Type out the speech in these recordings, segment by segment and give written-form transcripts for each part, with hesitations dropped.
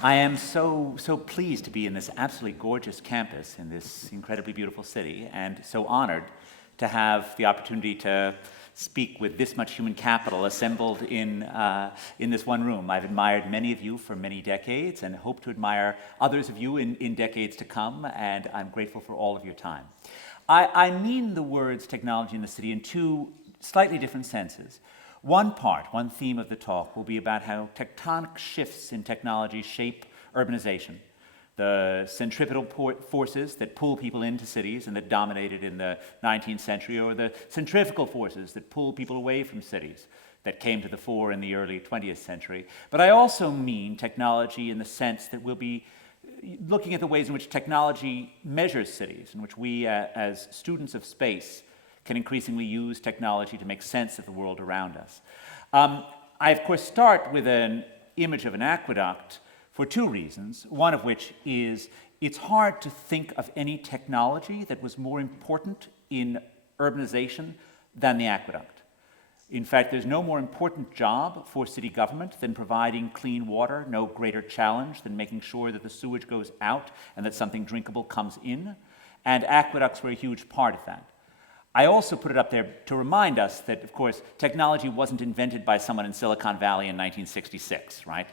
I am so pleased to be in this absolutely gorgeous campus in this incredibly beautiful city, and so honored to have the opportunity to speak with this much human capital assembled in this one room. I've admired many of you for many decades and hope to admire others of you in decades to come, and I'm grateful for all of your time. I mean the words technology in the city in two slightly different senses. One theme of the talk will be about how tectonic shifts in technology shape urbanization. The centripetal forces that pull people into cities and that dominated in the 19th century, or the centrifugal forces that pull people away from cities that came to the fore in the early 20th century. But I also mean technology in the sense that we'll be looking at the ways in which technology measures cities, in which we as students of space can increasingly use technology to make sense of the world around us. I, of course, start with an image of an aqueduct for two reasons, one of which is it's hard to think of any technology that was more important in urbanization than the aqueduct. In fact, there's no more important job for city government than providing clean water, no greater challenge than making sure that the sewage goes out and that something drinkable comes in, and aqueducts were a huge part of that. I also put it up there to remind us that, of course, technology wasn't invented by someone in Silicon Valley in 1966, right?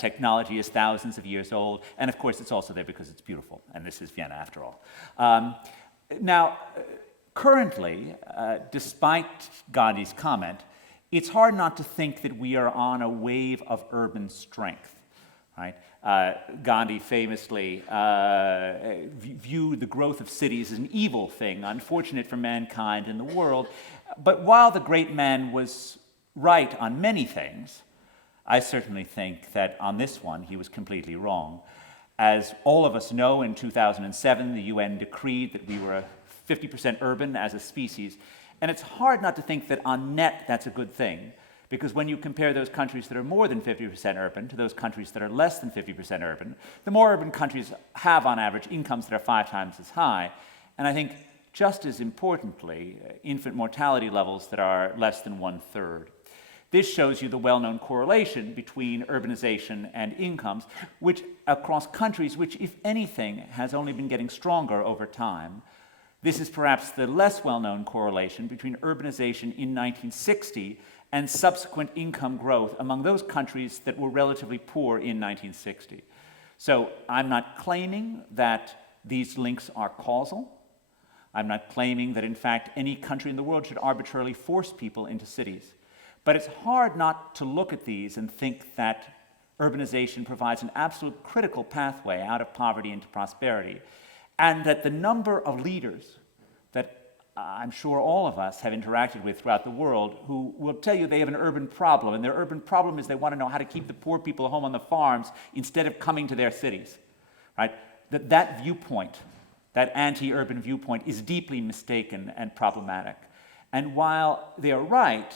Technology is thousands of years old, and of course it's also there because it's beautiful, and this is Vienna after all. Now, currently, despite Gandhi's comment, it's hard not to think that we are on a wave of urban strength, right? Gandhi famously viewed the growth of cities as an evil thing, unfortunate for mankind and the world. But while the great man was right on many things, I certainly think that on this one he was completely wrong. As all of us know, in 2007, the UN decreed that we were 50% urban as a species, and it's hard not to think that on net that's a good thing. Because when you compare those countries that are more than 50% urban to those countries that are less than 50% urban, the more urban countries have, on average, incomes that are 5 times as high. And I think, just as importantly, infant mortality levels that are less than 1/3. This shows you the well-known correlation between urbanization and incomes, which across countries, which, if anything, has only been getting stronger over time. This is perhaps the less well-known correlation between urbanization in 1960 and subsequent income growth among those countries that were relatively poor in 1960. So I'm not claiming that these links are causal. I'm not claiming that, in fact, any country in the world should arbitrarily force people into cities. But it's hard not to look at these and think that urbanization provides an absolute critical pathway out of poverty into prosperity, and that the number of leaders that I'm sure all of us have interacted with throughout the world who will tell you they have an urban problem, and their urban problem is they want to know how to keep the poor people home on the farms instead of coming to their cities, right? That viewpoint, that anti-urban viewpoint, is deeply mistaken and problematic. And while they are right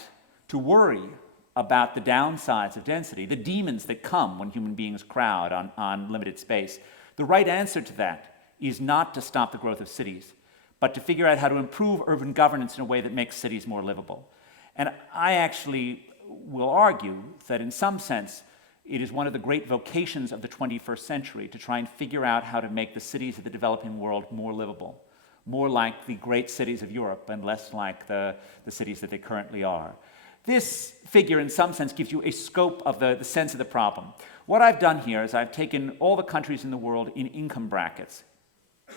to worry about the downsides of density, the demons that come when human beings crowd on limited space, the right answer to that is not to stop the growth of cities, but to figure out how to improve urban governance in a way that makes cities more livable. And I actually will argue that in some sense, it is one of the great vocations of the 21st century to try and figure out how to make the cities of the developing world more livable, more like the great cities of Europe and less like the cities that they currently are. This figure, in some sense, gives you a scope of the sense of the problem. What I've done here is I've taken all the countries in the world in income brackets,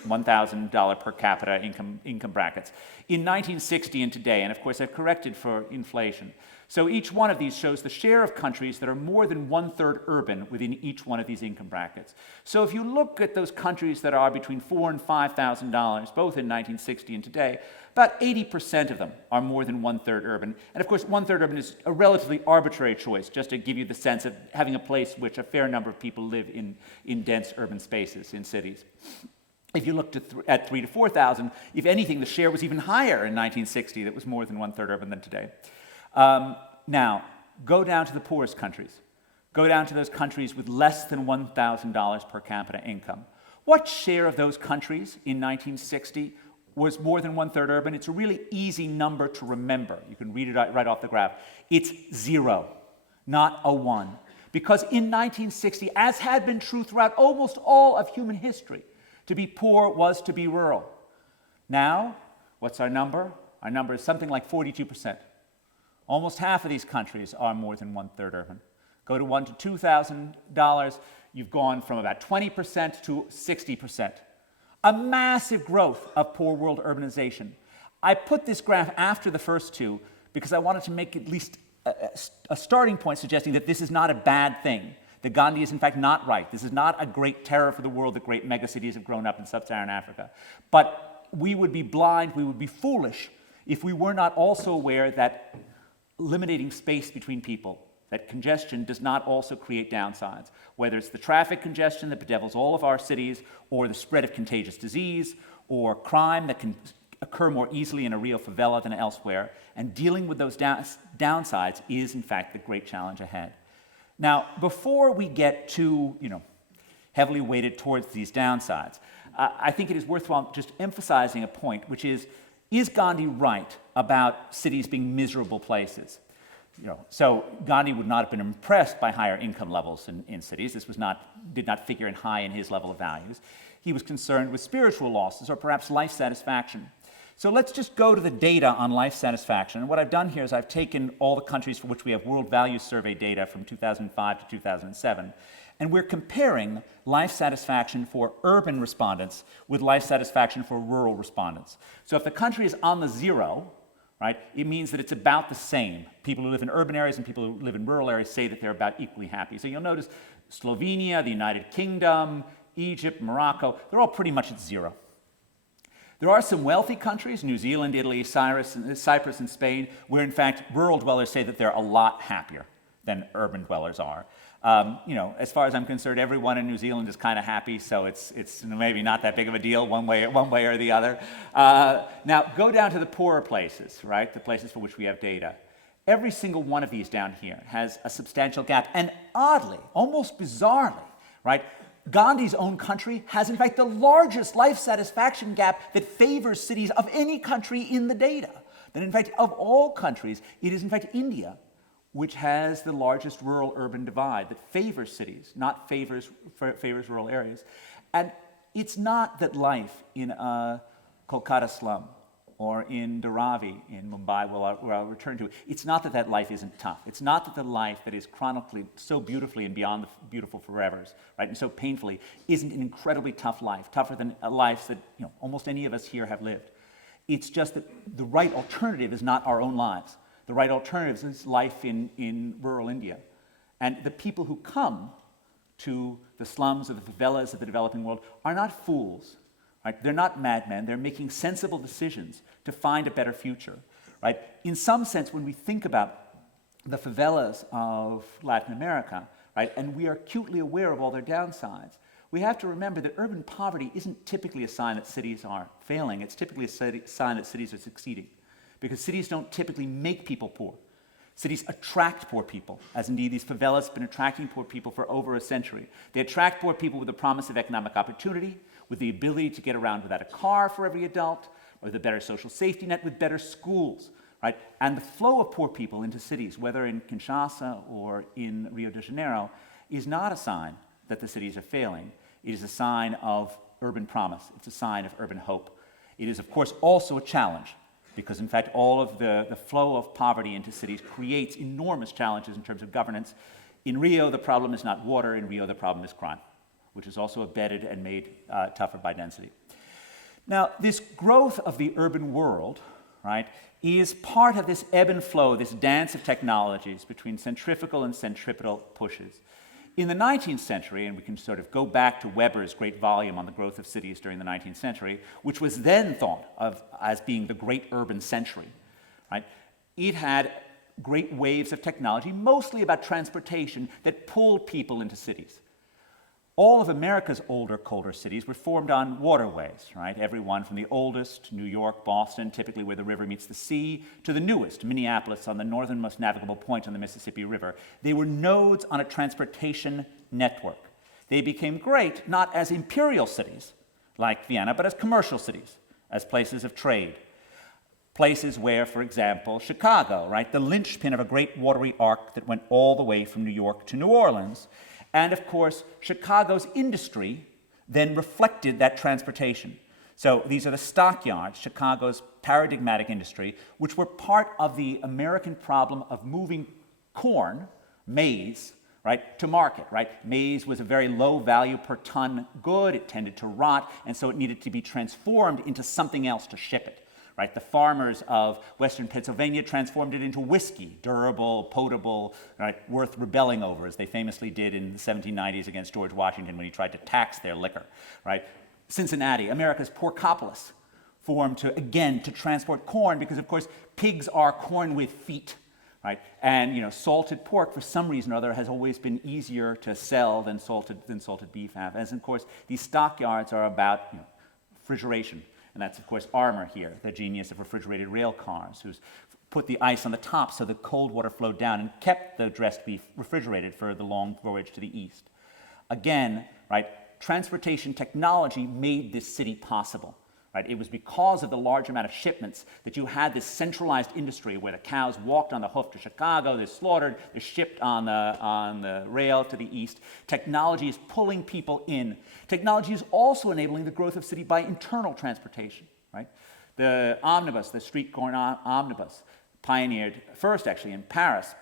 $1,000 per capita income brackets, in 1960 and today, and of course I've corrected for inflation. So each one of these shows the share of countries that are more than 1/3 urban within each one of these income brackets. So if you look at those countries that are between $4,000 and $5,000, both in 1960 and today, about 80% of them are more than 1/3 urban. And of course 1/3 urban is a relatively arbitrary choice, just to give you the sense of having a place which a fair number of people live in dense urban spaces, in cities. If you looked at 3,000 to 4,000, if anything, the share was even higher in 1960. That was more than 1/3 urban than today. Now, go down to the poorest countries. Go down to those countries with less than $1,000 per capita income. What share of those countries in 1960 was more than 1/3 urban? It's a really easy number to remember. You can read it right off the graph. It's 0, not a 1. Because in 1960, as had been true throughout almost all of human history, to be poor was to be rural. Now, what's our number? Our number is something like 42%. Almost half of these countries are more than one-third urban. Go to $1,000 to $2,000, you've gone from about 20% to 60%. A massive growth of poor world urbanization. I put this graph after the first two because I wanted to make at least a starting point suggesting that this is not a bad thing, that Gandhi is in fact not right. This is not a great terror for the world that great megacities have grown up in sub-Saharan Africa. But we would be blind, we would be foolish if we were not also aware that eliminating space between people, that congestion does not also create downsides, whether it's the traffic congestion that bedevils all of our cities, or the spread of contagious disease, or crime that can occur more easily in a Rio favela than elsewhere, and dealing with those downsides is, in fact, the great challenge ahead. Now, before we get too, heavily weighted towards these downsides, I think it is worthwhile just emphasizing a point, which is Gandhi right about cities being miserable places? So Gandhi would not have been impressed by higher income levels in cities. This did not figure in high in his level of values. He was concerned with spiritual losses or perhaps life satisfaction. So let's just go to the data on life satisfaction. And what I've done here is I've taken all the countries for which we have World Values Survey data from 2005 to 2007, and we're comparing life satisfaction for urban respondents with life satisfaction for rural respondents. So if the country is on the zero, right, it means that it's about the same. People who live in urban areas and people who live in rural areas say that they're about equally happy. So you'll notice Slovenia, the United Kingdom, Egypt, Morocco, they're all pretty much at zero. There are some wealthy countries, New Zealand, Italy, Cyprus, and Spain, where in fact rural dwellers say that they're a lot happier than urban dwellers are. As far as I'm concerned, everyone in New Zealand is kind of happy, so it's maybe not that big of a deal one way or the other. Now, go down to the poorer places, right? The places for which we have data. Every single one of these down here has a substantial gap, and oddly, almost bizarrely, right? Gandhi's own country has, in fact, the largest life satisfaction gap that favors cities of any country in the data. That, in fact, of all countries, it is, in fact, India which has the largest rural-urban divide that favors cities, not favors rural areas. And it's not that life in a Kolkata slum or in Dharavi in Mumbai, where I'll return to, it's not that life isn't tough. It's not that the life that is chronically so beautifully and beyond the beautiful forevers, right, and so painfully, isn't an incredibly tough life, tougher than a life that almost any of us here have lived. It's just that the right alternative is not our own lives. The right alternative is life in rural India. And the people who come to the slums or the favelas of the developing world are not fools. Right? They're not madmen. They're making sensible decisions to find a better future. Right? In some sense, when we think about the favelas of Latin America, right, and we are acutely aware of all their downsides, we have to remember that urban poverty isn't typically a sign that cities are failing. It's typically a sign that cities are succeeding. Because cities don't typically make people poor. Cities attract poor people, as indeed these favelas have been attracting poor people for over a century. They attract poor people with the promise of economic opportunity, with the ability to get around without a car for every adult, or with a better social safety net, with better schools, right? And the flow of poor people into cities, whether in Kinshasa or in Rio de Janeiro, is not a sign that the cities are failing. It is a sign of urban promise. It's a sign of urban hope. It is, of course, also a challenge, because in fact all of the flow of poverty into cities creates enormous challenges in terms of governance. In Rio, the problem is not water. In Rio, the problem is crime, which is also abetted and made tougher by density. Now, this growth of the urban world, right, is part of this ebb and flow, this dance of technologies between centrifugal and centripetal pushes. In the 19th century, and we can sort of go back to Weber's great volume on the growth of cities during the 19th century, which was then thought of as being the great urban century, right? It had great waves of technology, mostly about transportation, that pulled people into cities. All of America's older, colder cities were formed on waterways, right? Everyone from the oldest, New York, Boston, typically where the river meets the sea, to the newest, Minneapolis, on the northernmost navigable point on the Mississippi River. They were nodes on a transportation network. They became great not as imperial cities, like Vienna, but as commercial cities, as places of trade. Places where, for example, Chicago, right, the linchpin of a great watery arc that went all the way from New York to New Orleans. And of course, Chicago's industry then reflected that transportation. So these are the stockyards, Chicago's paradigmatic industry, which were part of the American problem of moving corn, maize, right, to market, right? Maize was a very low value per ton good, it tended to rot, and so it needed to be transformed into something else to ship it. Right, the farmers of western Pennsylvania transformed it into whiskey, durable, potable, right, worth rebelling over, as they famously did in the 1790s against George Washington when he tried to tax their liquor. Right? Cincinnati, America's Porkopolis, formed to transport corn because, of course, pigs are corn with feet. Right? And salted pork, for some reason or other, has always been easier to sell than salted beef have. As, of course, these stockyards are about refrigeration. And that's, of course, Armour here, the genius of refrigerated rail cars, who's put the ice on the top so the cold water flowed down and kept the dressed beef refrigerated for the long voyage to the east. Again, right, transportation technology made this city possible. Right? It was because of the large amount of shipments that you had this centralized industry where the cows walked on the hoof to Chicago, they're slaughtered, they're shipped on the rail to the east. Technology is pulling people in. Technology is also enabling the growth of city by internal transportation. Right? The omnibus, the street-going omnibus, pioneered first actually in Paris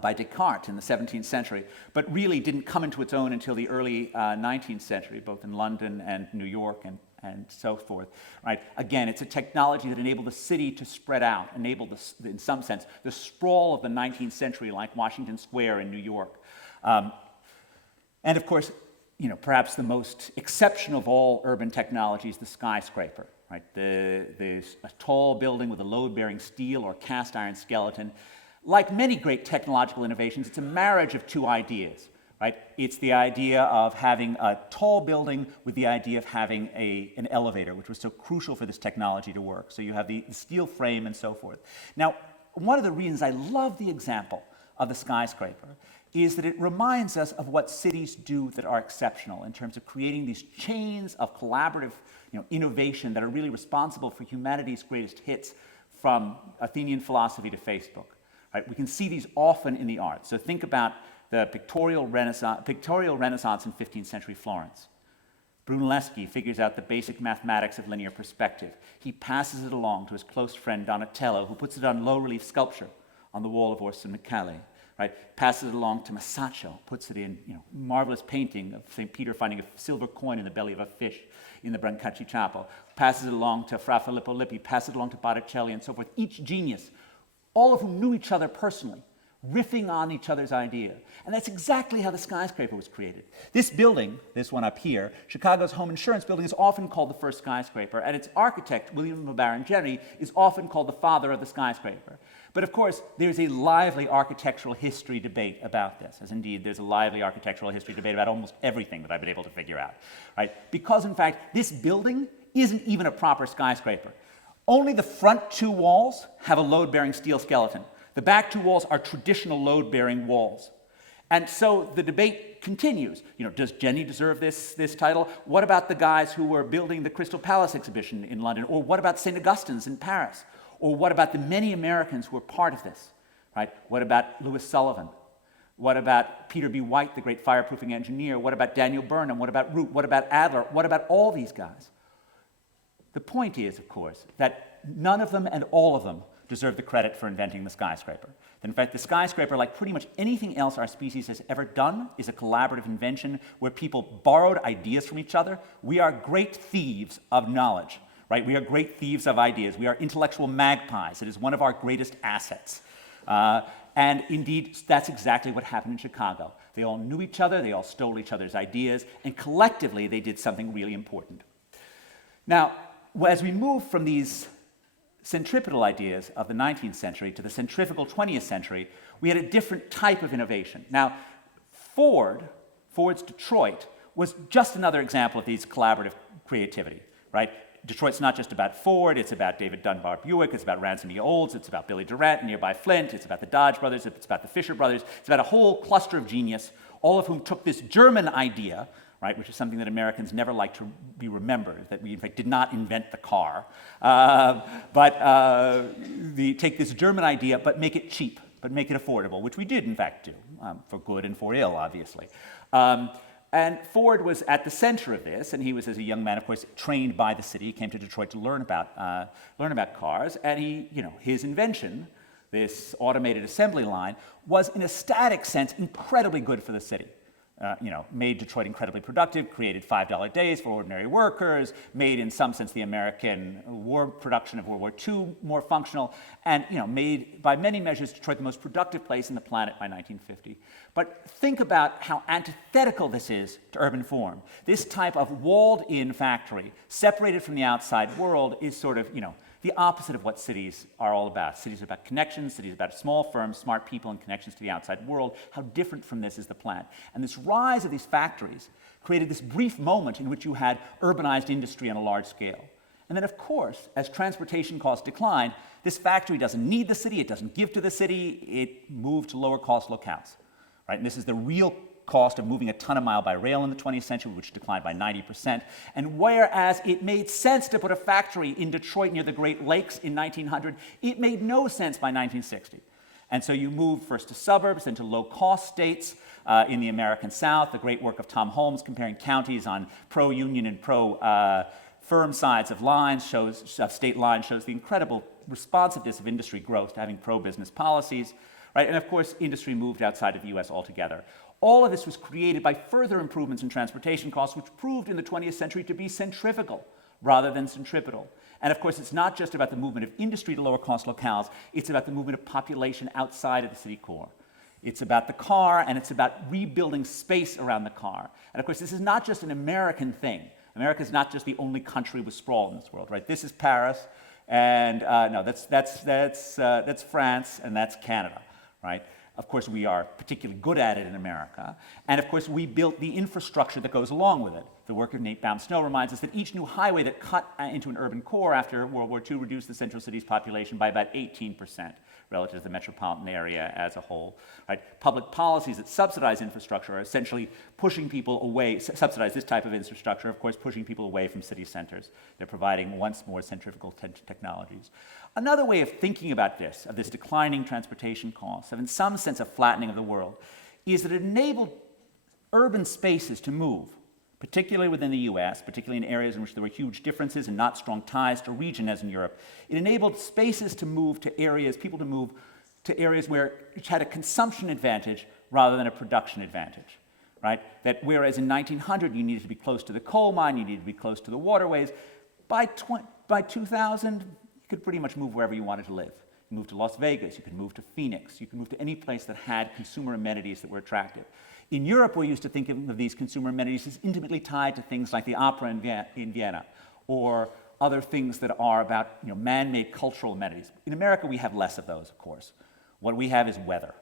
by Descartes in the 17th century, but really didn't come into its own until the early 19th century, both in London and New York and so forth. Right? Again, it's a technology that enabled the city to spread out, enabled, in some sense, the sprawl of the 19th century, like Washington Square in New York. And of course, perhaps the most exceptional of all urban technologies, the skyscraper. Right? A tall building with a load-bearing steel or cast iron skeleton. Like many great technological innovations, it's a marriage of two ideas. Right? It's the idea of having a tall building with the idea of having an elevator, which was so crucial for this technology to work. So you have the steel frame and so forth. Now, one of the reasons I love the example of the skyscraper is that it reminds us of what cities do that are exceptional in terms of creating these chains of collaborative innovation that are really responsible for humanity's greatest hits, from Athenian philosophy to Facebook. Right? We can see these often in the arts. So think about the pictorial Renaissance in 15th century Florence. Brunelleschi figures out the basic mathematics of linear perspective. He passes it along to his close friend Donatello, who puts it on low-relief sculpture on the wall of Orson Michele. Right? Passes it along to Masaccio, puts it in marvelous painting of St. Peter finding a silver coin in the belly of a fish in the Brancacci Chapel. Passes it along to Fra Filippo Lippi, passes it along to Botticelli and so forth. Each genius, all of whom knew each other personally, riffing on each other's idea. And that's exactly how the skyscraper was created. This building, this one up here, Chicago's home insurance building, is often called the First Skyscraper, and its architect, William LeBaron Jenney, is often called the father of the skyscraper. But of course, there's a lively architectural history debate about this, as indeed there's a lively architectural history debate about almost everything that I've been able to figure out. Right? Because in fact, this building isn't even a proper skyscraper. Only the front two walls have a load-bearing steel skeleton. The back two walls are traditional load-bearing walls. And so the debate continues. Does Jenney deserve this title? What about the guys who were building the Crystal Palace exhibition in London? Or what about St. Augustine's in Paris? Or what about the many Americans who were part of this? Right? What about Louis Sullivan? What about Peter B. White, the great fireproofing engineer? What about Daniel Burnham? What about Root? What about Adler? What about all these guys? The point is, of course, that none of them and all of them deserve the credit for inventing the skyscraper. In fact, the skyscraper, like pretty much anything else our species has ever done, is a collaborative invention where people borrowed ideas from each other. We are great thieves of knowledge, right? We are great thieves of ideas. We are intellectual magpies. It is one of our greatest assets. And indeed, that's exactly what happened in Chicago. They all knew each other, they all stole each other's ideas, and collectively they did something really important. Now, as we move from these centripetal ideas of the 19th century to the centrifugal 20th century, we had a different type of innovation. Now, Ford's Detroit was just another example of these collaborative creativity, right? Detroit's not just about Ford, it's about David Dunbar Buick, it's about Ransom E. Olds, it's about Billy Durant, nearby Flint, it's about the Dodge brothers, it's about the Fisher brothers, it's about a whole cluster of genius, all of whom took this German idea, right, which is something that Americans never like to be remembered, that we in fact did not invent the car, take this German idea but make it cheap, but make it affordable, which we did in fact do, for good and for ill, obviously. And Ford was at the center of this, and he was, as a young man, of course, trained by the city. He came to Detroit to learn about cars, and his invention, this automated assembly line, was in a static sense incredibly good for the city. Made Detroit incredibly productive, created $5 days for ordinary workers, made in some sense the American war production of World War II more functional, and made by many measures Detroit the most productive place on the planet by 1950. But think about how antithetical this is to urban form. This type of walled-in factory, separated from the outside world, is sort of, the opposite of what cities are all about. Cities are about connections, cities are about small firms, smart people, and connections to the outside world. How different from this is the plant. And this rise of these factories created this brief moment in which you had urbanized industry on a large scale. And then, of course, as transportation costs decline, this factory doesn't need the city, it doesn't give to the city, it moved to lower cost locales. Right? And this is the real cost of moving a ton of mile by rail in the 20th century, which declined by 90%. And whereas it made sense to put a factory in Detroit near the Great Lakes in 1900, it made no sense by 1960. And so you moved first to suburbs, then to low-cost states in the American South. The great work of Tom Holmes comparing counties on pro-union and pro-firm sides of lines of state lines shows the incredible responsiveness of industry growth to having pro-business policies. Right? And of course, industry moved outside of the US altogether. All of this was created by further improvements in transportation costs, which proved in the 20th century to be centrifugal rather than centripetal. And of course, it's not just about the movement of industry to lower cost locales, it's about the movement of population outside of the city core. It's about the car, and it's about rebuilding space around the car. And of course, this is not just an American thing. America is not just the only country with sprawl in this world, right? This is Paris, and no, that's France, and that's Canada. Right? Of course, we are particularly good at it in America. And of course, we built the infrastructure that goes along with it. The work of Nate Baum-Snow reminds us that each new highway that cut into an urban core after World War II reduced the central city's population by about 18% relative to the metropolitan area as a whole. Right? Public policies that subsidize infrastructure are essentially pushing people away, subsidize this type of infrastructure, of course, pushing people away from city centers. They're providing once more centrifugal technologies. Another way of thinking about this, of this declining transportation costs, of in some sense a flattening of the world, is that it enabled urban spaces to move, particularly within the US, particularly in areas in which there were huge differences and not strong ties to region as in Europe. It enabled spaces to move to areas, people to move to areas which had a consumption advantage rather than a production advantage. Right? That whereas in 1900 you needed to be close to the coal mine, you needed to be close to the waterways, by 2000 you could pretty much move wherever you wanted to live. You could move to Las Vegas, you could move to Phoenix, you could move to any place that had consumer amenities that were attractive. In Europe, we're used to thinking of these consumer amenities as intimately tied to things like the opera in Vienna, or other things that are about man-made cultural amenities. In America, we have less of those, of course. What we have is weather,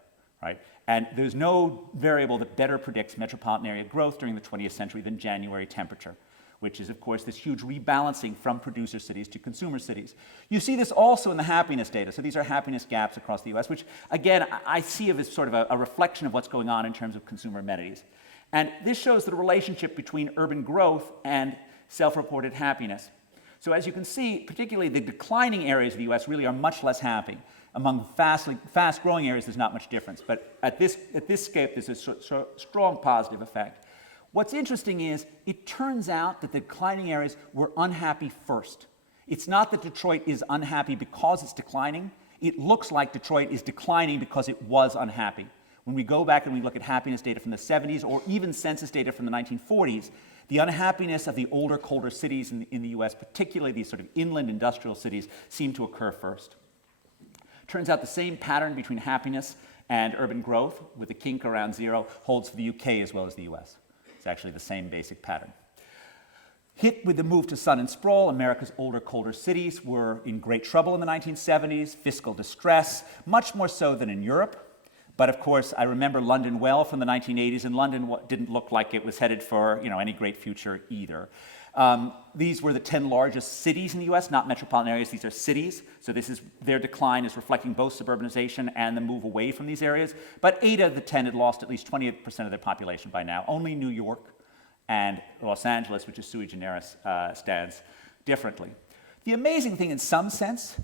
right? And there's no variable that better predicts metropolitan area growth during the 20th century than January temperature, which is, of course, this huge rebalancing from producer cities to consumer cities. You see this also in the happiness data. So these are happiness gaps across the US, which, again, I see as sort of a reflection of what's going on in terms of consumer amenities. And this shows the relationship between urban growth and self-reported happiness. So as you can see, particularly the declining areas of the US really are much less happy. Among fast-growing areas, there's not much difference. But at this scale, there's a strong positive effect. What's interesting is it turns out that the declining areas were unhappy first. It's not that Detroit is unhappy because it's declining. It looks like Detroit is declining because it was unhappy. When we go back and we look at happiness data from the 70s or even census data from the 1940s, the unhappiness of the older, colder cities in the US, particularly these sort of inland industrial cities, seem to occur first. Turns out the same pattern between happiness and urban growth, with the kink around zero, holds for the UK as well as the US. It's actually the same basic pattern. Hit with the move to sun and sprawl, America's older, colder cities were in great trouble in the 1970s, fiscal distress, much more so than in Europe. But of course, I remember London well from the 1980s, and London didn't look like it was headed for any great future either. These were the 10 largest cities in the US, not metropolitan areas, these are cities. So their decline is reflecting both suburbanization and the move away from these areas. But 8 of the 10 had lost at least 20% of their population by now. Only New York and Los Angeles, which is sui generis, stands differently. The amazing thing in some sense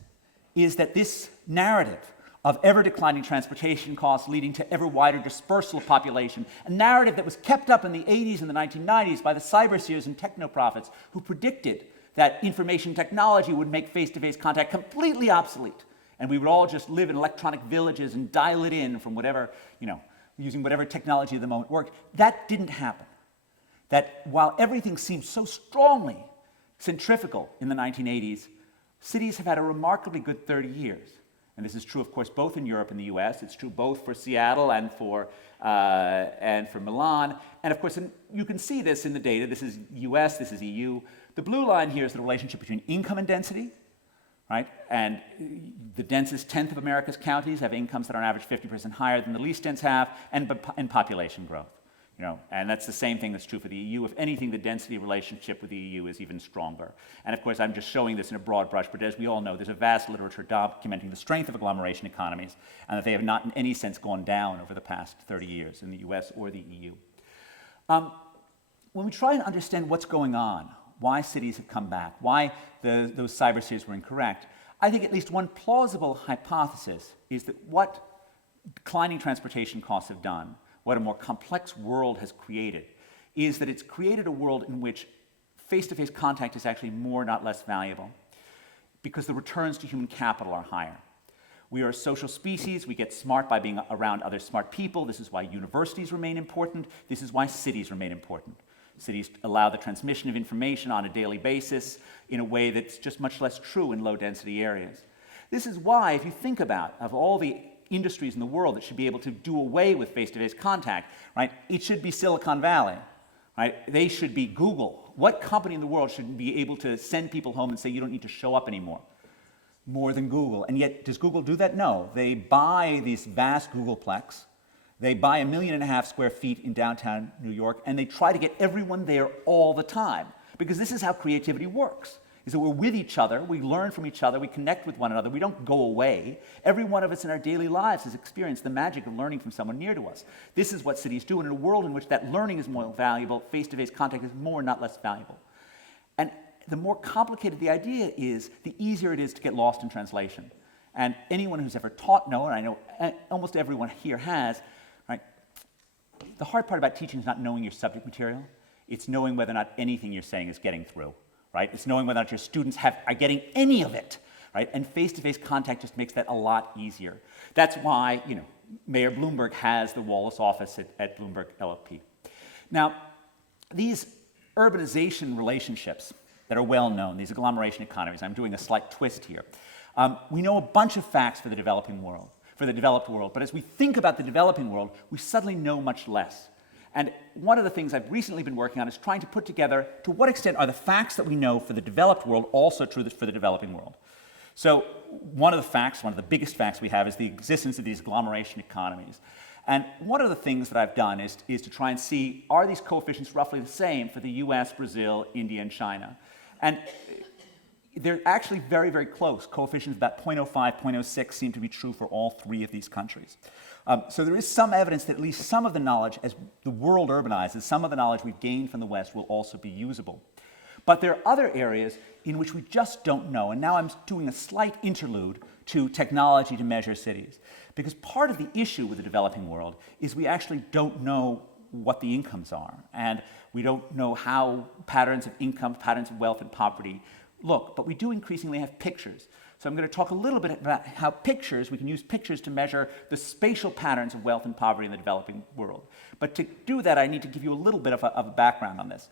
is that this narrative of ever-declining transportation costs leading to ever wider dispersal of population, a narrative that was kept up in the 80s and the 1990s by the cyberseers and techno-prophets who predicted that information technology would make face-to-face contact completely obsolete, and we would all just live in electronic villages and dial it in from whatever, using whatever technology of the moment worked. That didn't happen. That while everything seemed so strongly centrifugal in the 1980s, cities have had a remarkably good 30 years. And this is true, of course, both in Europe and the US. It's true both for Seattle and for Milan. And of course, you can see this in the data. This is US, this is EU. The blue line here is the relationship between income and density, right? And the densest tenth of America's counties have incomes that are on average 50% higher than the least dense have, and population growth. And that's the same thing that's true for the EU. If anything, the density relationship with the EU is even stronger. And of course, I'm just showing this in a broad brush, but as we all know, there's a vast literature documenting the strength of agglomeration economies, and that they have not in any sense gone down over the past 30 years in the US or the EU. When we try and understand what's going on, why cities have come back, why those cyberseers were incorrect, I think at least one plausible hypothesis is that what declining transportation costs have done, what a more complex world has created, is that it's created a world in which face-to-face contact is actually more, not less valuable, because the returns to human capital are higher. We are a social species. We get smart by being around other smart people. This is why universities remain important. This is why cities remain important. Cities allow the transmission of information on a daily basis in a way that's just much less true in low-density areas. This is why, if you think about, of all the industries in the world that should be able to do away with face-to-face contact, right? It should be Silicon Valley, right? They should be Google. What company in the world should be able to send people home and say, you don't need to show up anymore? More than Google. And yet, does Google do that? No. They buy this vast Googleplex. They buy 1.5 million square feet in downtown New York, and they try to get everyone there all the time. Because this is how creativity works. Is that we're with each other, we learn from each other, we connect with one another, we don't go away. Every one of us in our daily lives has experienced the magic of learning from someone near to us. This is what cities do, and in a world in which that learning is more valuable, face-to-face contact is more, not less valuable. And the more complicated the idea is, the easier it is to get lost in translation. And anyone who's ever taught and I know almost everyone here has, right? The hard part about teaching is not knowing your subject material, it's knowing whether or not anything you're saying is getting through. Right? It's knowing whether or not your students are getting any of it, right? And face-to-face contact just makes that a lot easier. That's why, Mayor Bloomberg has the Wallace office at Bloomberg LLP. Now, these urbanization relationships that are well known, these agglomeration economies, I'm doing a slight twist here. We know a bunch of facts for the developed world, but as we think about the developing world, we suddenly know much less. And one of the things I've recently been working on is trying to put together to what extent are the facts that we know for the developed world also true for the developing world. So one of the biggest facts we have is the existence of these agglomeration economies. And one of the things that I've done is to try and see, are these coefficients roughly the same for the US, Brazil, India, and China? And they're actually very, very close. Coefficients about 0.05, 0.06 seem to be true for all three of these countries. So there is some evidence that at least some of the knowledge, as the world urbanizes, some of the knowledge we've gained from the West will also be usable. But there are other areas in which we just don't know. And now I'm doing a slight interlude to technology to measure cities. Because part of the issue with the developing world is we actually don't know what the incomes are. And we don't know how patterns of income, patterns of wealth and poverty look. But we do increasingly have pictures. So I'm going to talk a little bit about how we can use pictures to measure the spatial patterns of wealth and poverty in the developing world. But to do that, I need to give you a little bit of a background on this,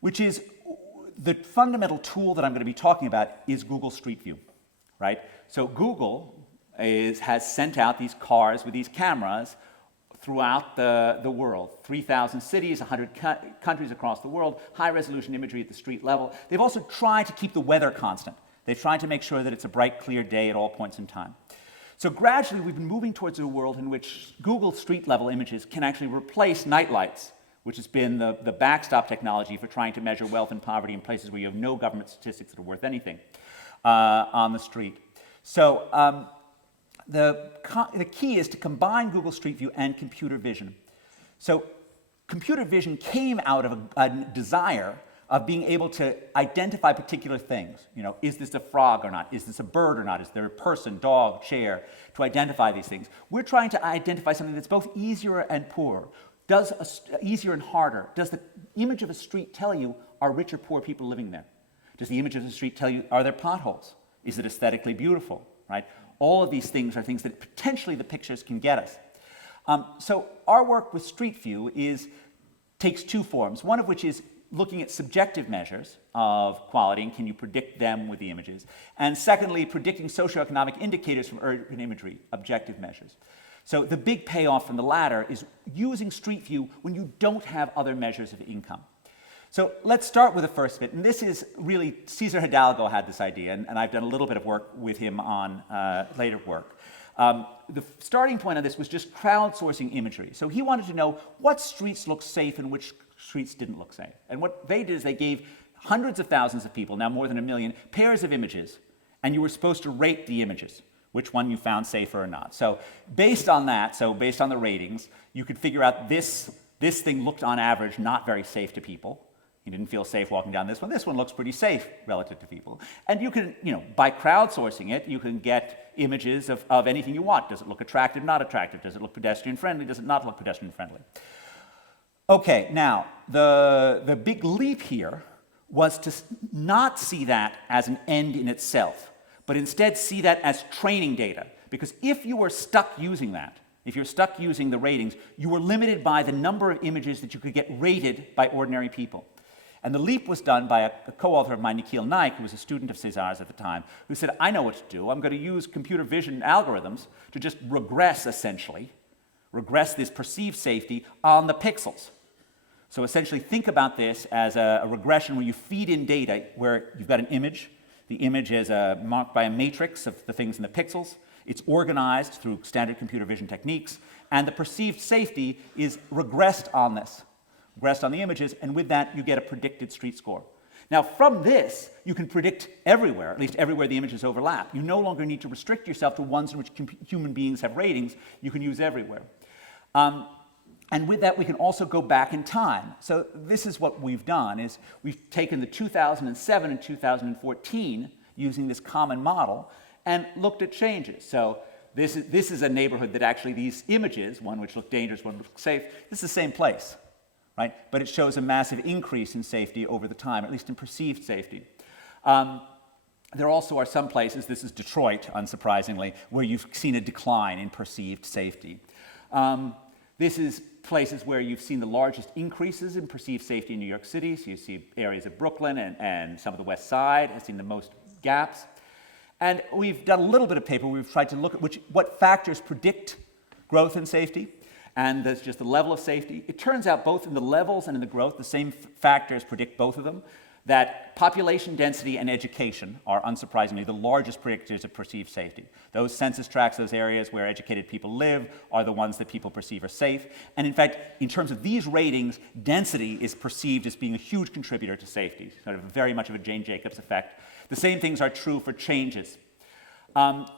which is the fundamental tool that I'm going to be talking about is Google Street View, right? So Google has sent out these cars with these cameras throughout the world, 3,000 cities, 100 countries across the world, high-resolution imagery at the street level. They've also tried to keep the weather constant. They've tried to make sure that it's a bright, clear day at all points in time. So gradually, we've been moving towards a world in which Google street-level images can actually replace nightlights, which has been the backstop technology for trying to measure wealth and poverty in places where you have no government statistics that are worth anything on the street. So the key is to combine Google Street View and computer vision. So computer vision came out of a desire of being able to identify particular things. You know, is this a frog or not? Is this a bird or not? Is there a person, dog, chair? To identify these things. We're trying to identify something that's both easier and poorer. Easier and harder. Does the image of a street tell you, are rich or poor people living there? Does the image of the street tell you, are there potholes? Is it aesthetically beautiful, right? All of these things are things that potentially the pictures can get us. So our work with Street View takes two forms, one of which is looking at subjective measures of quality and can you predict them with the images, and secondly, predicting socioeconomic indicators from urban imagery, objective measures. So the big payoff from the latter is using Street View when you don't have other measures of income. So let's start with the first bit, and this is really, Cesar Hidalgo had this idea, and I've done a little bit of work with him on later work. The starting point of this was just crowdsourcing imagery. So he wanted to know what streets looked safe and which streets didn't look safe. And what they did is they gave hundreds of thousands of people, now more than 1 million, pairs of images, and you were supposed to rate the images, which one you found safer or not. So based on that, so based on the ratings, you could figure out this thing looked on average not very safe to people. You didn't feel safe walking down this one. This one looks pretty safe relative to people. And you can, by crowdsourcing it, you can get images of anything you want. Does it look attractive, not attractive? Does it look pedestrian friendly? Does it not look pedestrian friendly? Okay, now, the big leap here was to not see that as an end in itself, but instead see that as training data. Because if you were stuck using that, if you're stuck using the ratings, you were limited by the number of images that you could get rated by ordinary people. And the leap was done by a co-author of mine, Nikhil Naik, who was a student of Cesar's at the time, who said, I know what to do. I'm going to use computer vision algorithms to just regress, essentially, regress this perceived safety on the pixels. So essentially think about this as a regression where you feed in data where you've got an image. The image is marked by a matrix of the things in the pixels. It's organized through standard computer vision techniques, and the perceived safety is regressed on this. Regressed on the images, and with that you get a predicted street score. Now from this, you can predict everywhere, at least everywhere the images overlap. You no longer need to restrict yourself to ones in which human beings have ratings. You can use everywhere. And with that, we can also go back in time. So this is what we've done, is we've taken the 2007 and 2014 using this common model and looked at changes. So this is a neighborhood that actually these images, one which looked dangerous, one which looked safe, this is the same place, right? But it shows a massive increase in safety over the time, at least in perceived safety. There also are some places, this is Detroit, unsurprisingly, where you've seen a decline in perceived safety. This is places where you've seen the largest increases in perceived safety in New York City. So you see areas of Brooklyn and some of the West Side have seen the most gaps. And we've done a little bit of paper where we've tried to look at what factors predict growth and safety, and that's just the level of safety. It turns out both in the levels and in the growth, the same factors predict both of them, that population density and education are, unsurprisingly, the largest predictors of perceived safety. Those census tracts, those areas where educated people live, are the ones that people perceive are safe. And in fact, in terms of these ratings, density is perceived as being a huge contributor to safety, sort of very much of a Jane Jacobs effect. The same things are true for changes.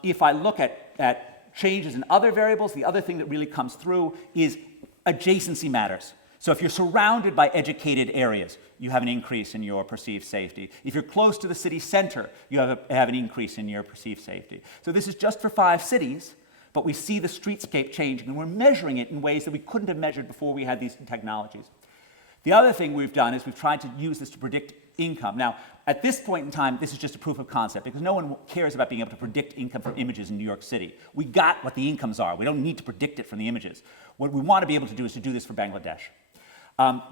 If I look at changes in other variables, the other thing that really comes through is adjacency matters. So if you're surrounded by educated areas, you have an increase in your perceived safety. If you're close to the city center, you have an increase in your perceived safety. So this is just for 5 cities, but we see the streetscape changing, and we're measuring it in ways that we couldn't have measured before we had these technologies. The other thing we've done is we've tried to use this to predict income. Now, at this point in time, this is just a proof of concept, because no one cares about being able to predict income from images in New York City. We got what the incomes are. We don't need to predict it from the images. What we want to be able to do is to do this for Bangladesh.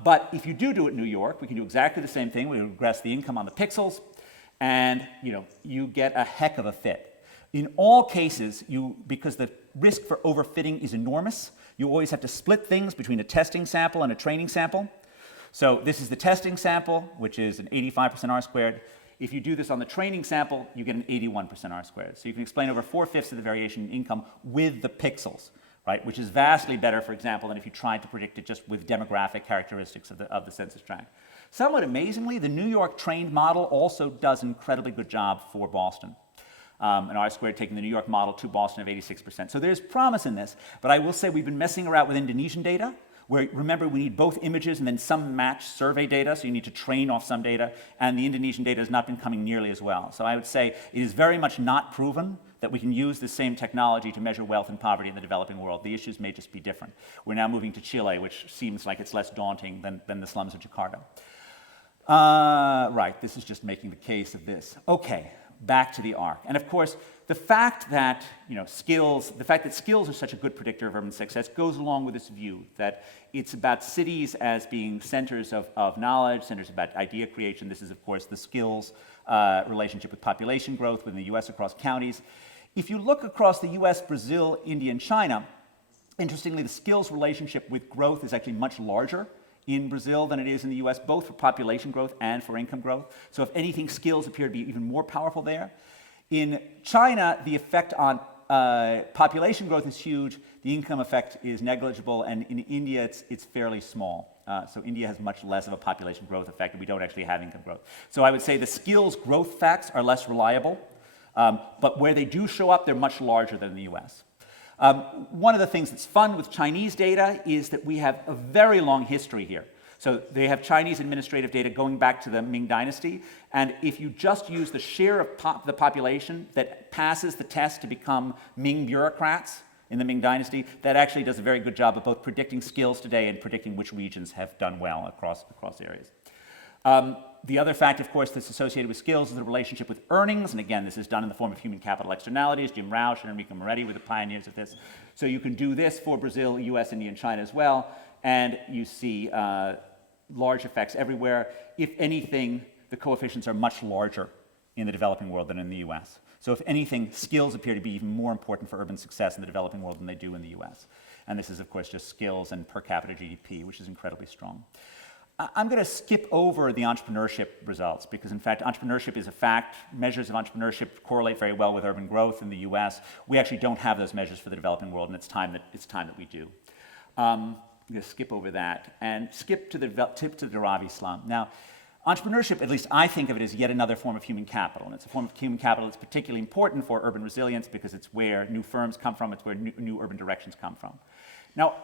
But if you do it in New York, we can do exactly the same thing. We regress the income on the pixels, and you get a heck of a fit. In all cases, because the risk for overfitting is enormous, you always have to split things between a testing sample and a training sample. So this is the testing sample, which is an 85% R-squared. If you do this on the training sample, you get an 81% R-squared. So you can explain over 4/5 of the variation in income with the pixels. Right, which is vastly better, for example, than if you tried to predict it just with demographic characteristics of the census tract. Somewhat amazingly, the New York trained model also does an incredibly good job for Boston. An R-squared taking the New York model to Boston of 86%. So there's promise in this, but I will say we've been messing around with Indonesian data, where, remember, we need both images and then some match survey data, so you need to train off some data, and the Indonesian data has not been coming nearly as well. So I would say it is very much not proven that we can use the same technology to measure wealth and poverty in the developing world. The issues may just be different. We're now moving to Chile, which seems like it's less daunting than the slums of Jakarta. Right, this is just making the case of this. Okay, back to the arc. And of course, the fact that skills are such a good predictor of urban success goes along with this view that it's about cities as being centers of knowledge, centers about idea creation. This is, of course, the skills relationship with population growth within the US across counties. If you look across the US, Brazil, India, and China, interestingly, the skills relationship with growth is actually much larger in Brazil than it is in the US, both for population growth and for income growth. So if anything, skills appear to be even more powerful there. In China, the effect on population growth is huge. The income effect is negligible. And in India, it's fairly small. So India has much less of a population growth effect, and we don't actually have income growth. So I would say the skills growth facts are less reliable. But where they do show up, they're much larger than in the US. One of the things that's fun with Chinese data is that we have a very long history here. So they have Chinese administrative data going back to the Ming Dynasty, and if you just use the share of the population that passes the test to become Ming bureaucrats in the Ming Dynasty, that actually does a very good job of both predicting skills today and predicting which regions have done well across areas. The other fact, of course, that's associated with skills is the relationship with earnings. And again, this is done in the form of human capital externalities. Jim Rausch and Enrico Moretti were the pioneers of this. So you can do this for Brazil, US, India, and China as well. And you see large effects everywhere. If anything, the coefficients are much larger in the developing world than in the US. So if anything, skills appear to be even more important for urban success in the developing world than they do in the US. And this is, of course, just skills and per capita GDP, which is incredibly strong. I'm going to skip over the entrepreneurship results because, in fact, entrepreneurship is a fact. Measures of entrepreneurship correlate very well with urban growth in the US. We actually don't have those measures for the developing world, and it's time that we do. I'm going to skip over that and skip to the Dharavi slum. Now, entrepreneurship, at least I think of it as yet another form of human capital, and it's a form of human capital that's particularly important for urban resilience because it's where new firms come from, it's where new urban directions come from. Now,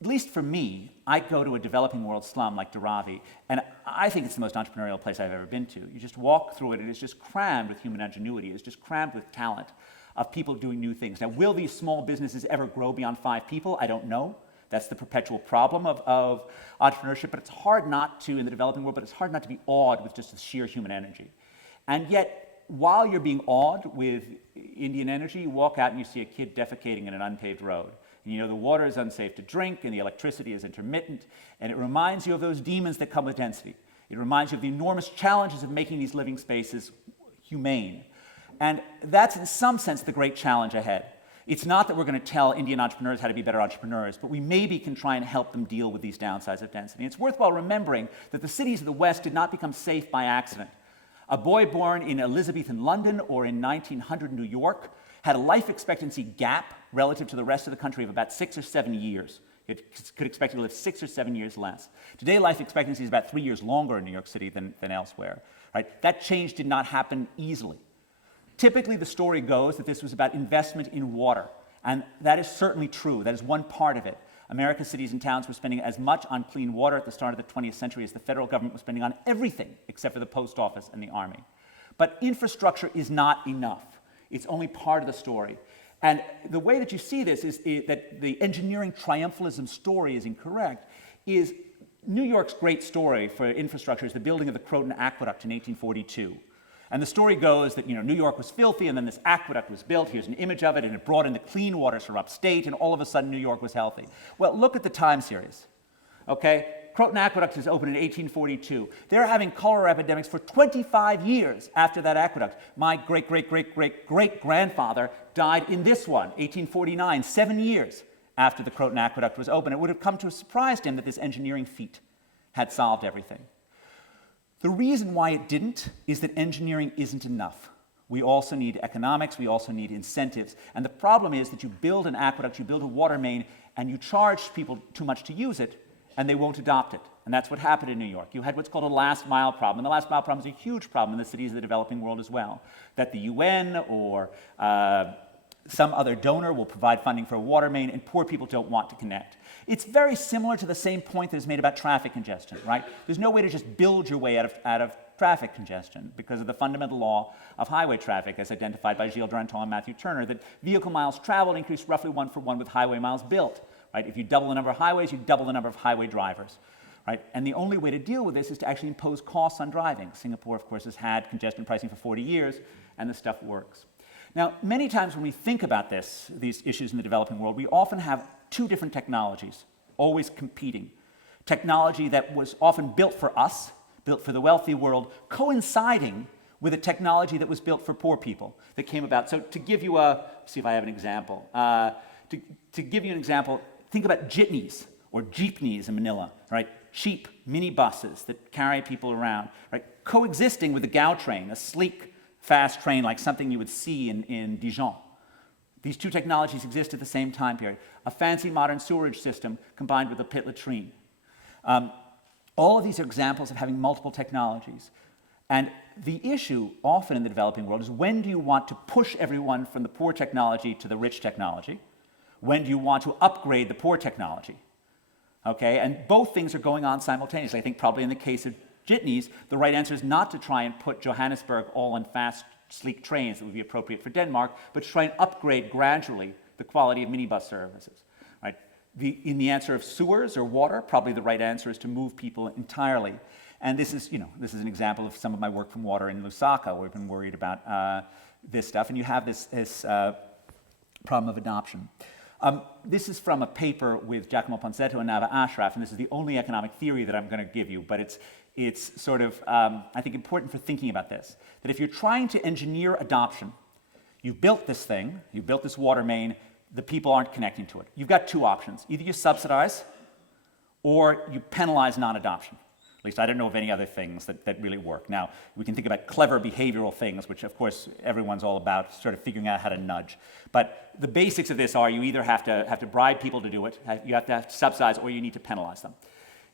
at least for me, I go to a developing world slum like Dharavi, and I think it's the most entrepreneurial place I've ever been to. You just walk through it, and it's just crammed with human ingenuity. It's just crammed with talent of people doing new things. Now, will these small businesses ever grow beyond 5 people? I don't know. That's the perpetual problem of entrepreneurship, but it's hard not to, in the developing world, but it's hard not to be awed with just the sheer human energy. And yet, while you're being awed with Indian energy, you walk out and you see a kid defecating in an unpaved road. And the water is unsafe to drink, and the electricity is intermittent, and it reminds you of those demons that come with density. It reminds you of the enormous challenges of making these living spaces humane. And that's, in some sense, the great challenge ahead. It's not that we're going to tell Indian entrepreneurs how to be better entrepreneurs, but we maybe can try and help them deal with these downsides of density. And it's worthwhile remembering that the cities of the West did not become safe by accident. A boy born in Elizabethan London or in 1900 New York had a life expectancy gap relative to the rest of the country of about 6 or 7 years. It could expect to live 6 or 7 years less. Today, life expectancy is about 3 years longer in New York City than elsewhere. Right? That change did not happen easily. Typically, the story goes that this was about investment in water, and that is certainly true. That is one part of it. America's cities and towns were spending as much on clean water at the start of the 20th century as the federal government was spending on everything except for the post office and the army. But infrastructure is not enough. It's only part of the story. And the way that you see this is that the engineering triumphalism story is incorrect, is New York's great story for infrastructure is the building of the Croton Aqueduct in 1842. And the story goes that New York was filthy, and then this aqueduct was built. Here's an image of it, and it brought in the clean waters from upstate, and all of a sudden New York was healthy. Well, look at the time series. Okay? Croton Aqueduct is opened in 1842. They're having cholera epidemics for 25 years after that aqueduct. My great-great-great-great-great-grandfather died in this one, 1849, 7 years after the Croton Aqueduct was opened. It would have come to surprise him that this engineering feat had solved everything. The reason why it didn't is that engineering isn't enough. We also need economics, we also need incentives. And the problem is that you build an aqueduct, you build a water main, and you charge people too much to use it, and they won't adopt it. And that's what happened in New York. You had what's called a last mile problem. And the last mile problem is a huge problem in the cities of the developing world as well. That the UN or some other donor will provide funding for a water main, and poor people don't want to connect. It's very similar to the same point that is made about traffic congestion, right? There's no way to just build your way out of traffic congestion because of the fundamental law of highway traffic as identified by Gilles Duranton and Matthew Turner, that vehicle miles traveled increase roughly 1 for 1 with highway miles built, right? If you double the number of highways, you double the number of highway drivers, right? And the only way to deal with this is to actually impose costs on driving. Singapore, of course, has had congestion pricing for 40 years, and the stuff works. Now, many times when we think about these issues in the developing world, we often have two different technologies, always competing. Technology that was often built for us, built for the wealthy world, coinciding with a technology that was built for poor people that came about. So to give you see if I have an example. To give you an example, think about jitneys or jeepneys in Manila, right? Cheap minibuses that carry people around, right? Coexisting with the Gao train, a sleek, fast train like something you would see in Dijon. These two technologies exist at the same time period. A fancy modern sewerage system combined with a pit latrine. All of these are examples of having multiple technologies. And the issue often in the developing world is when do you want to push everyone from the poor technology to the rich technology? When do you want to upgrade the poor technology? Okay, and both things are going on simultaneously. I think probably in the case of jitneys, the right answer is not to try and put Johannesburg all on fast, sleek trains that would be appropriate for Denmark, but to try and upgrade gradually the quality of minibus services. Right? In the answer of sewers or water, probably the right answer is to move people entirely. And this is an example of some of my work from water in Lusaka, where we've been worried about this stuff. And you have this problem of adoption. This is from a paper with Giacomo Ponzetto and Nava Ashraf, and this is the only economic theory that I'm going to give you, but it's sort of, I think, important for thinking about this. That if you're trying to engineer adoption, you built this thing, you built this water main, the people aren't connecting to it. You've got two options. Either you subsidize or you penalize non-adoption. At least I don't know of any other things that really work. Now, we can think about clever behavioral things, which of course everyone's all about, sort of figuring out how to nudge. But the basics of this are you either have to bribe people to do it, you have to subsidize, or you need to penalize them.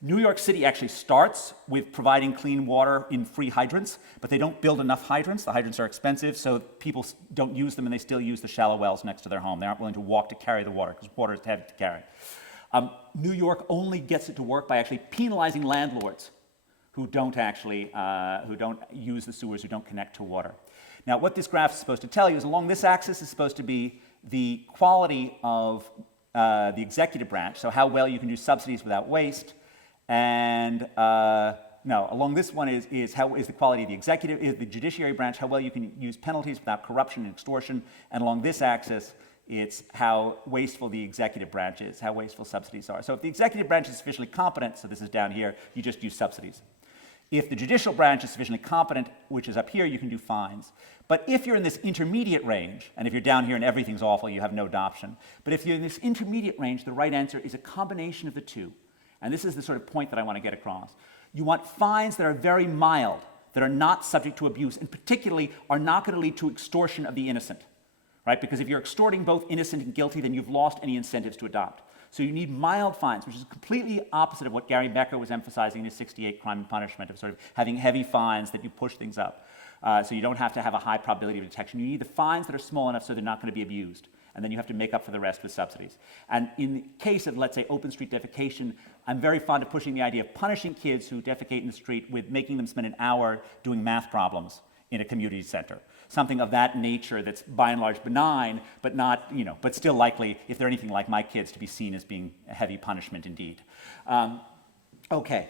New York City actually starts with providing clean water in free hydrants, but they don't build enough hydrants. The hydrants are expensive, so people don't use them, and they still use the shallow wells next to their home. They aren't willing to walk to carry the water, because water is heavy to carry. New York only gets it to work by actually penalizing landlords who don't use the sewers, who don't connect to water. Now, what this graph is supposed to tell you is along this axis is supposed to be the quality of the executive branch, so how well you can do subsidies without waste. And no, along this one is the quality of the executive, is the judiciary branch, how well you can use penalties without corruption and extortion. And along this axis, it's how wasteful the executive branch is, how wasteful subsidies are. So if the executive branch is sufficiently competent, so this is down here, you just use subsidies. If the judicial branch is sufficiently competent, which is up here, you can do fines. But if you're in this intermediate range, and if you're down here and everything's awful, you have no adoption. But if you're in this intermediate range, the right answer is a combination of the two. And this is the sort of point that I want to get across. You want fines that are very mild, that are not subject to abuse, and particularly are not going to lead to extortion of the innocent, right? Because if you're extorting both innocent and guilty, then you've lost any incentives to adopt. So you need mild fines, which is completely opposite of what Gary Becker was emphasizing in his 68 Crime and Punishment, of sort of having heavy fines that you push things up. So you don't have to have a high probability of detection. You need the fines that are small enough so they're not going to be abused. And then you have to make up for the rest with subsidies. And in the case of, let's say, open street defecation, I'm very fond of pushing the idea of punishing kids who defecate in the street with making them spend an hour doing math problems in a community center. Something of that nature that's by and large benign, but not, but still likely, if they're anything like my kids, to be seen as being a heavy punishment indeed. Okay.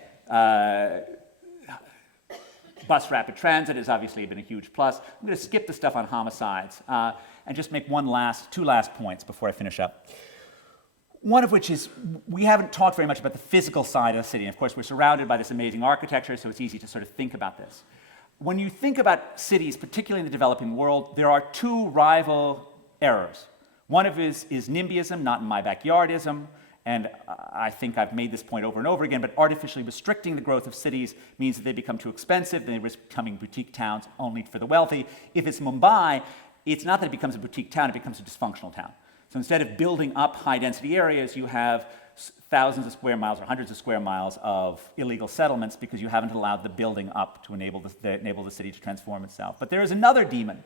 Bus rapid transit has obviously been a huge plus. I'm going to skip the stuff on homicides and just make two last points before I finish up. One of which is, we haven't talked very much about the physical side of the city. And of course, we're surrounded by this amazing architecture, so it's easy to sort of think about this. When you think about cities, particularly in the developing world, there are two rival errors. One of is NIMBYism, not in my backyardism, and I think I've made this point over and over again, but artificially restricting the growth of cities means that they become too expensive, then they risk becoming boutique towns only for the wealthy. If it's Mumbai, it's not that it becomes a boutique town, it becomes a dysfunctional town. So instead of building up high-density areas, you have thousands of square miles or hundreds of square miles of illegal settlements because you haven't allowed the building up to enable the city to transform itself. But there is another demon,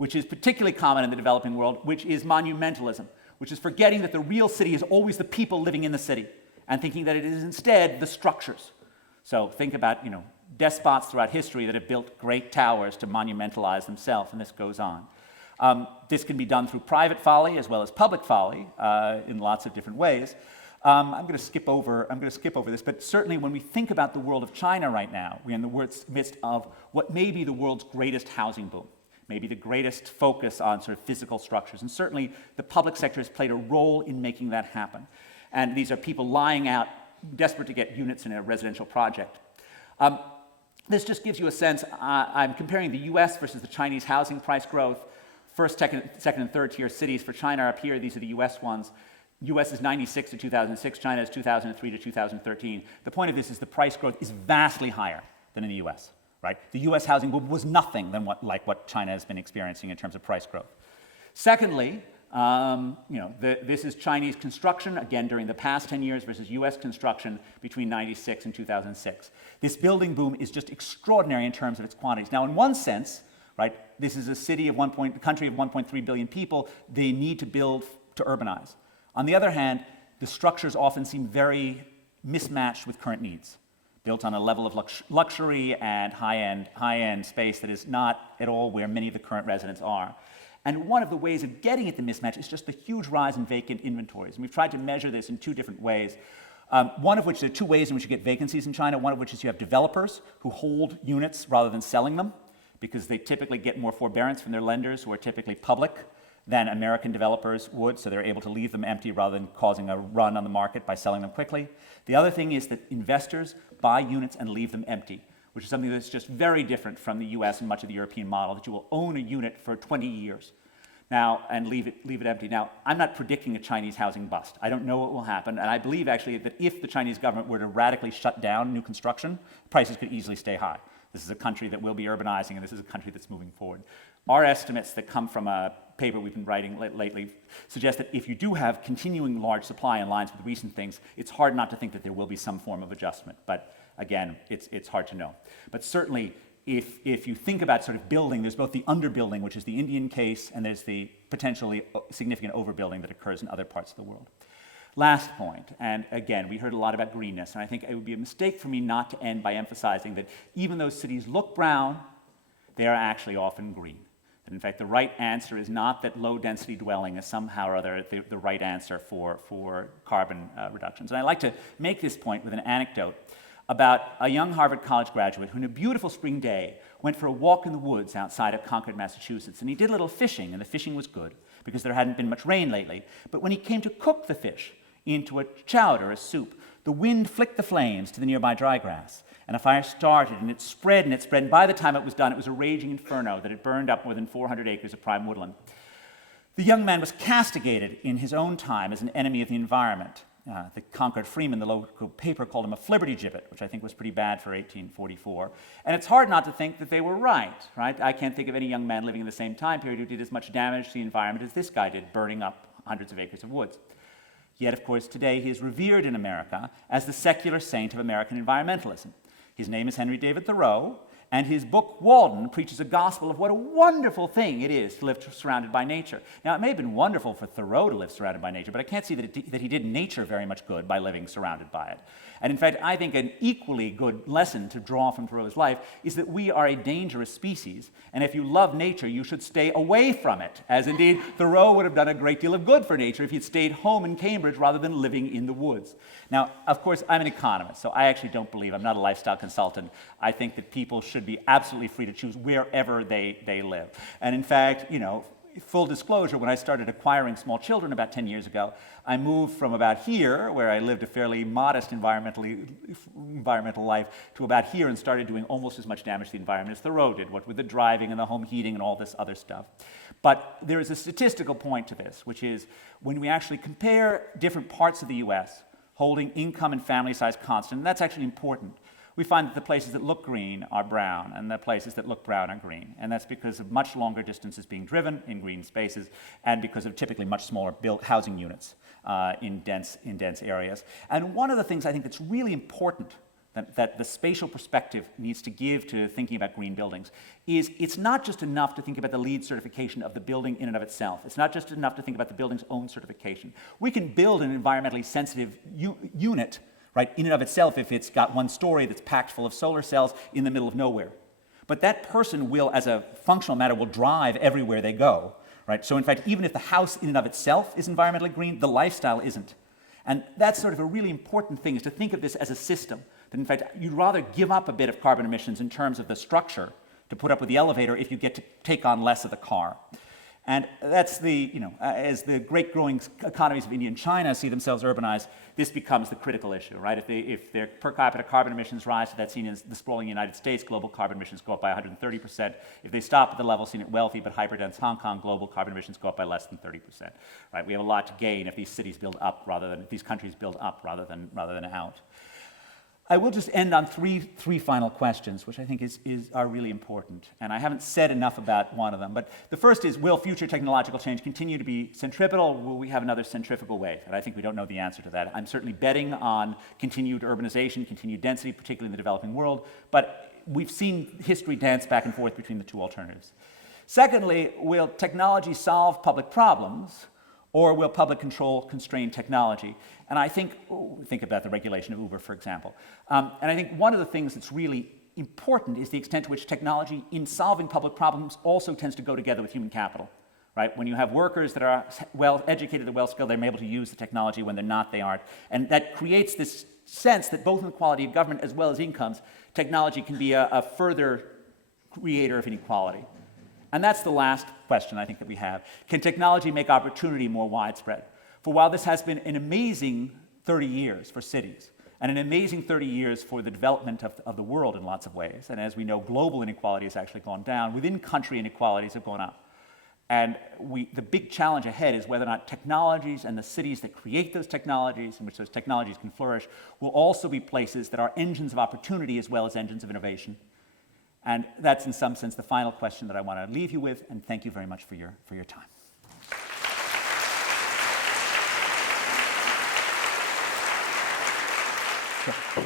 which is particularly common in the developing world, which is monumentalism, which is forgetting that the real city is always the people living in the city and thinking that it is instead the structures. So think about, despots throughout history that have built great towers to monumentalize themselves, and this goes on. This can be done through private folly as well as public folly in lots of different ways. I'm going to skip over this, but certainly when we think about the world of China right now, we're in the midst of what may be the world's greatest housing boom, maybe the greatest focus on sort of physical structures, and certainly the public sector has played a role in making that happen. And these are people lying out, desperate to get units in a residential project. This just gives you a sense. I'm comparing the US versus the Chinese housing price growth. First, second, and third tier cities for China are up here. These are the US ones. US is 96 to 2006. China is 2003 to 2013. The point of this is the price growth is vastly higher than in the US, right? The US housing boom was nothing than what China has been experiencing in terms of price growth. Secondly, this is Chinese construction, again, during the past 10 years versus US construction between 96 and 2006. This building boom is just extraordinary in terms of its quantities. Now, in one sense, right, this is a country of 1.3 billion people. They need to build to urbanize. On the other hand, the structures often seem very mismatched with current needs, built on a level of luxury and high-end space that is not at all where many of the current residents are. And one of the ways of getting at the mismatch is just the huge rise in vacant inventories. And we've tried to measure this in two different ways. One of which, there are two ways in which you get vacancies in China. One of which is you have developers who hold units rather than selling them, because they typically get more forbearance from their lenders, who are typically public, than American developers would, so they're able to leave them empty rather than causing a run on the market by selling them quickly. The other thing is that investors buy units and leave them empty, which is something that's just very different from the US and much of the European model, that you will own a unit for 20 years now and leave it empty. Now, I'm not predicting a Chinese housing bust. I don't know what will happen, and I believe actually that if the Chinese government were to radically shut down new construction, prices could easily stay high. This is a country that will be urbanizing, and this is a country that's moving forward. Our estimates that come from a paper we've been writing lately suggest that if you do have continuing large supply in lines with recent things, it's hard not to think that there will be some form of adjustment. But again, it's hard to know. But certainly, if you think about sort of building, there's both the underbuilding, which is the Indian case, and there's the potentially significant overbuilding that occurs in other parts of the world. Last point, and again, we heard a lot about greenness, and I think it would be a mistake for me not to end by emphasizing that even though cities look brown, they are actually often green. And in fact, the right answer is not that low-density dwelling is somehow or other the right answer for carbon reductions. And I like to make this point with an anecdote about a young Harvard College graduate who, on a beautiful spring day, went for a walk in the woods outside of Concord, Massachusetts. And he did a little fishing, and the fishing was good because there hadn't been much rain lately. But when he came to cook the fish into a chowder, a soup, the wind flicked the flames to the nearby dry grass. And a fire started, and it spread, and it spread. And by the time it was done, it was a raging inferno that had burned up more than 400 acres of prime woodland. The young man was castigated in his own time as an enemy of the environment. The Concord Freeman, the local paper, called him a flibbertigibbet, which I think was pretty bad for 1844. And it's hard not to think that they were right? I can't think of any young man living in the same time period who did as much damage to the environment as this guy did, burning up hundreds of acres of woods. Yet, of course, today he is revered in America as the secular saint of American environmentalism. His name is Henry David Thoreau, and his book, Walden, preaches a gospel of what a wonderful thing it is to live surrounded by nature. Now, it may have been wonderful for Thoreau to live surrounded by nature, but I can't see that he did nature very much good by living surrounded by it. And in fact, I think an equally good lesson to draw from Thoreau's life is that we are a dangerous species, and if you love nature, you should stay away from it, as indeed Thoreau would have done a great deal of good for nature if he'd stayed home in Cambridge rather than living in the woods. Now, of course, I'm an economist, so I actually don't believe, I'm not a lifestyle consultant. I think that people should be absolutely free to choose wherever they live. And in fact, full disclosure, when I started acquiring small children about 10 years ago, I moved from about here, where I lived a fairly modest environmental life, to about here and started doing almost as much damage to the environment as Thoreau did, what with the driving and the home heating and all this other stuff. But there is a statistical point to this, which is when we actually compare different parts of the US, holding income and family size constant, and that's actually important, we find that the places that look green are brown, and the places that look brown are green. And that's because of much longer distances being driven in green spaces, and because of typically much smaller built housing units in dense areas. And one of the things I think that's really important that the spatial perspective needs to give to thinking about green buildings is it's not just enough to think about the LEED certification of the building in and of itself. It's not just enough to think about the building's own certification. We can build an environmentally sensitive unit, right, in and of itself if it's got one story that's packed full of solar cells in the middle of nowhere. But that person will, as a functional matter, will drive everywhere they go, right? So in fact, even if the house in and of itself is environmentally green, the lifestyle isn't. And that's sort of a really important thing, is to think of this as a system. That in fact, you'd rather give up a bit of carbon emissions in terms of the structure to put up with the elevator if you get to take on less of the car. And that's the, as the great growing economies of India and China see themselves urbanized, this becomes the critical issue, right? If their per capita carbon emissions rise to that seen in the sprawling United States, global carbon emissions go up by 130%. If they stop at the level seen at wealthy but hyperdense Hong Kong, global carbon emissions go up by less than 30%, right? We have a lot to gain if these cities build up if these countries build up rather than out. I will just end on three final questions, which I think are really important. And I haven't said enough about one of them. But the first is, will future technological change continue to be centripetal, or will we have another centrifugal wave? And I think we don't know the answer to that. I'm certainly betting on continued urbanization, continued density, particularly in the developing world. But we've seen history dance back and forth between the two alternatives. Secondly, will technology solve public problems, or will public control constrain technology? And I think about the regulation of Uber, for example. And I think one of the things that's really important is the extent to which technology in solving public problems also tends to go together with human capital, right? When you have workers that are well-educated and well-skilled, they're able to use the technology. When they're not, they aren't. And that creates this sense that both in the quality of government as well as incomes, technology can be a further creator of inequality. And that's the last question I think that we have. Can technology make opportunity more widespread? For while this has been an amazing 30 years for cities, and an amazing 30 years for the development of the world in lots of ways, and as we know, global inequality has actually gone down, within country inequalities have gone up. And the big challenge ahead is whether or not technologies and the cities that create those technologies, in which those technologies can flourish, will also be places that are engines of opportunity as well as engines of innovation. And that's, in some sense, the final question that I want to leave you with, and thank you very much for your time. Sure.